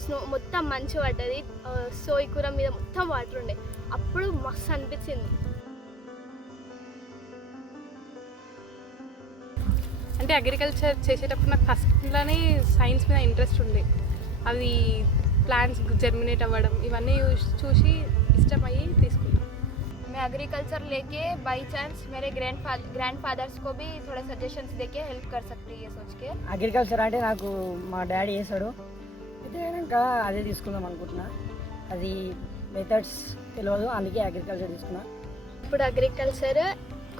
Snow మొత్తం మంచు పడ్డది, సోయికూర మీద మొత్తం వాటర్ ఉండే. అప్పుడు మస్తు అనిపించింది. అంటే అగ్రికల్చర్ చేసేటప్పుడు నాకు ఫస్ట్లోనే సైన్స్ మీద ఇంట్రెస్ట్ ఉండే. అది ప్లాంట్స్ జర్మినేట్ అవ్వడం ఇవన్నీ చూసి ఇష్టమయ్యి తీసుకున్నాను. मैं एग्रीकल्चर लेके बाई चांस मेरे ग्रैंडफादर्स को भी थोड़ा सजेशंस देके हेल्प कर सकती है सोच के. అగ్రికల్చర్ అంటే నాకు మా డాడీ చేశాడు, అయితే అయినాక అదే తీసుకుందాం అనుకుంటున్నా. అది మెథడ్స్ తెలియదు, అందుకే అగ్రికల్చర్ తీసుకున్నా. ఇప్పుడు అగ్రికల్చర్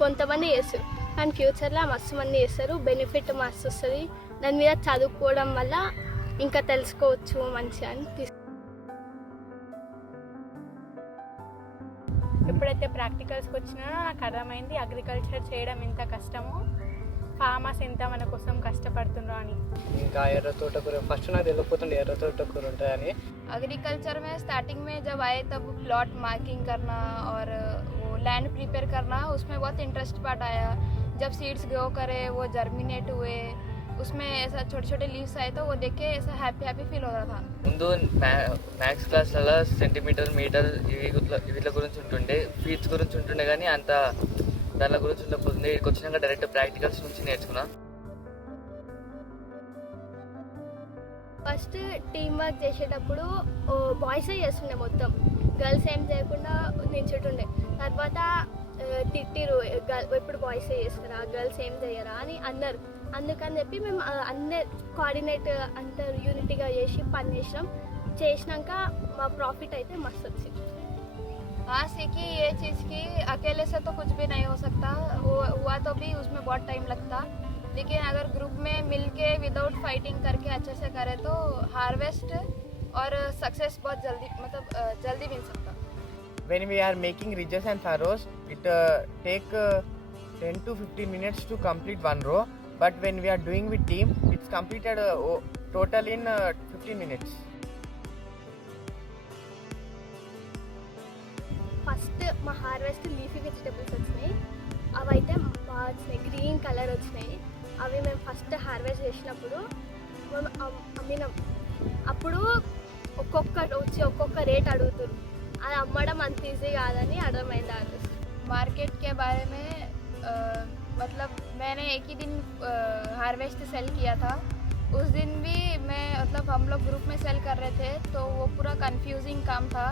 కొంతమంది చేస్తారు, కానీ ఫ్యూచర్లో మస్తు మంది చేస్తారు. బెనిఫిట్ మస్తు వస్తుంది దాని మీద. చదువుకోవడం వల్ల ఇంకా తెలుసుకోవచ్చు మంచిగా అని ఎప్పుడైతే ప్రాక్టికల్స్కి వచ్చినానో నాకు అర్థమైంది అగ్రికల్చర్ చేయడం ఎంత కష్టమో, ఫార్మర్స్ ఎంత మన కోసం కష్టపడుతుండ్రో అని. ఇంకా ఎర్ర తోటకూర ఫస్ట్ నాకు తెలియకపోతుండే ఎర్ర తోటకూర ఉంటాయని. एग्रीकल्चर में स्टार्टिंग में जब आए तब प्लॉट मार्किंग करना और वो लैंड प्रिपेयर करना, उसमें बहुत इंटरेस्ट पार्ट आया. जब सीड्स ग्रो करे, वो जर्मिनेट हुए, उसमें ऐसा छोटे छोटे लीव्स आए तो वो देख के ऐसा हैप्पी फील हो रहा था. ముందు మ్యాథ్స్ క్లాస్లలో సెంటీమీటర్ మీటర్ వీటి గురించి ఉంటుండే, ఫీట్స్ గురించి ఉంటుండే, కానీ అంత దాని గురించి ఉండకపోతుంది. ఇక్కడికి వచ్చినాక డైరెక్ట్ ప్రాక్టికల్స్ నుంచి నేర్చుకున్నా. ఫస్ట్ టీం వర్క్ చేసేటప్పుడు బాయ్సే చేస్తుండే మొత్తం, గర్ల్స్ ఏం చేయకుండా నిల్చుంటుండే. తర్వాత తిట్టిరు, ఎప్పుడు బాయ్సే చేస్తారా, గర్ల్స్ ఏం చేయరా అని అన్నారు. అందుకని చెప్పి మేము అందరు కోఆర్డినేట్ అంత యూనిటీగా చేసి పని చేసినాక మా ప్రాఫిట్ అయితే మస్తు వచ్చింది. हाँ सीखी ये चीज़ की अकेले से तो कुछ भी नहीं हो सकता, हुआ तो भी उसमें बहुत टाइम लगता. लेकिन अगर ग्रुप में मिलके विदाउट फाइटिंग करके अच्छे से करे तो हार्वेस्ट और सक्सेस बहुत जल्दी मिल सकता. When we are making ridges and furrows, it take 10 to 15 minutes to complete one row. But when we are doing with team, it's completed total in 15 minutes. First మా హార్వెస్ట్ లీఫీ వెజిటబుల్స్ వచ్చినాయి, అవి అయితే బాగా వచ్చినాయి, green colour వచ్చినాయి. అవి మేము first harvest చేసినప్పుడు మేము అమ్మినాం. అప్పుడు ఒక్కొక్కటి వచ్చి ఒక్కొక్క రేట్ అడుగుతారు, అది అమ్మడం అంత ఈజీ కాదని అర్థమైంది. అది मार्केट के बारे में मतलब मैंने एक ही दिन हार्वेस्ट सेल किया था. उस दिन भी मैं मतलब हम लोग ग्रुप में सेल कर रहे थे तो वो पूरा कंफ्यूजिंग काम था.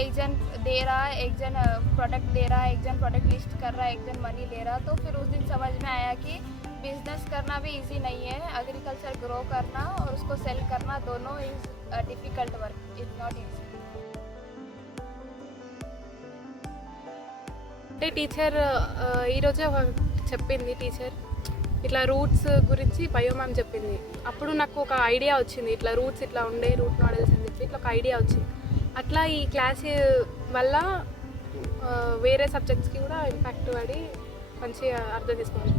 एक जन दे रहा, एक जन प्रोडक्ट दे रहा, एक जन प्रोडक्ट लिस्ट कर रहा, एक जन मनी ले रहा. तो फिर उस दिन समझ में आया कि बिजनेस करना भी इजी नहीं है. एग्रीकल्चर ग्रो करना और उसको सेल करना दोनों is difficult work, it's not easy. అంటే టీచర్ ఈరోజే చెప్పింది, టీచర్ ఇట్లా రూట్స్ గురించి బయో మ్యామ్ చెప్పింది. అప్పుడు నాకు ఒక ఐడియా వచ్చింది, ఇట్లా రూట్స్ ఇట్లా ఉండే రూట్ మోడల్స్ అని చెప్పి ఇట్లా ఒక ఐడియా వచ్చింది. అట్లా ఈ క్లాస్ వల్ల వేరే సబ్జెక్ట్స్కి కూడా ఇంపాక్ట్ పడి మంచిగా అర్థం చేసుకోవాలి.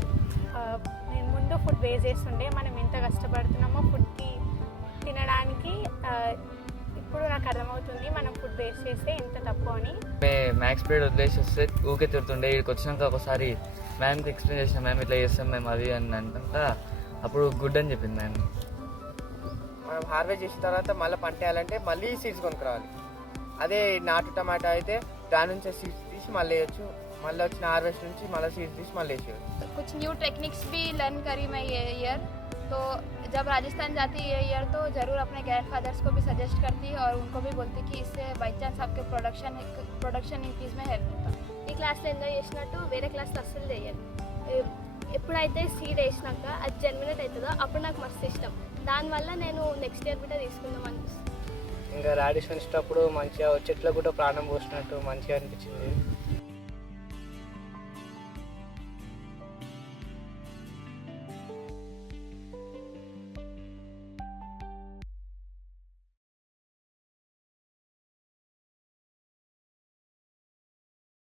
నేను ముందు ఫుడ్ వేస్ట్ చేస్తుండే, మనం ఎంత కష్టపడుతున్నామో ఫుడ్కి తినడానికి. ఇప్పుడు నాకు అర్థమవుతుంది మనం ఫుడ్ వేస్ట్ చేస్తే ఎంత తప్పు అని. మ్యాథ్స్ పీరియడ్ వదిలేసి వస్తే ఊకే తిడుతుండే. ఇక్కడికి వచ్చినాక ఒకసారి మ్యామ్కి ఎక్స్ప్లెయిన్ చేసిన, మ్యామ్ ఇట్లా చేస్తాం మేము అది అని అంటా, అప్పుడు గుడ్ అని చెప్పింది మ్యామ్. మనం హార్వెస్ట్ చేసిన తర్వాత మళ్ళీ పంట వేయాలంటే మళ్ళీ సీడ్స్ కొనుక్కురావాలి. అదే నాటు టమాటా అయితే దాని నుంచి సీడ్స్ తీసి మళ్ళీ వేయచ్చు, మళ్ళీ వచ్చిన హార్వెస్ట్ నుంచి మళ్ళీ సీడ్స్ తీసి మళ్ళీ వేసేయచ్చు. कुछ न्यू टेक्निक्स भी लर्न करी मैं ये ईयर. तो जब राजस्थान जाती ये ईयर तो ज़रूर अपने ग्रैंडफादर्स को भी सजेस्ट करती और उनको भी बोलती कि इससे बाई चांस आपके प्रोडक्शन इंक्रीज में हेल्प होता. ఈ క్లాస్లో ఎంజాయ్ చేసినట్టు వేరే క్లాస్లో అస్సలు చేయాలి. ఎప్పుడైతే సీడ్ వేసినాక అది జర్మినేట్ అవుతుందో అప్పుడు నాకు మస్తు ఇష్టం. దానివల్ల నేను నెక్స్ట్ ఇయర్ కూడా తీసుకుందాం అనిపిస్తుంది. ఇంకా రాడిష్ వచ్చేటప్పుడు మంచిగా చెట్లకు కూడా ప్రాణం పోసినట్టు మంచిగా అనిపించింది.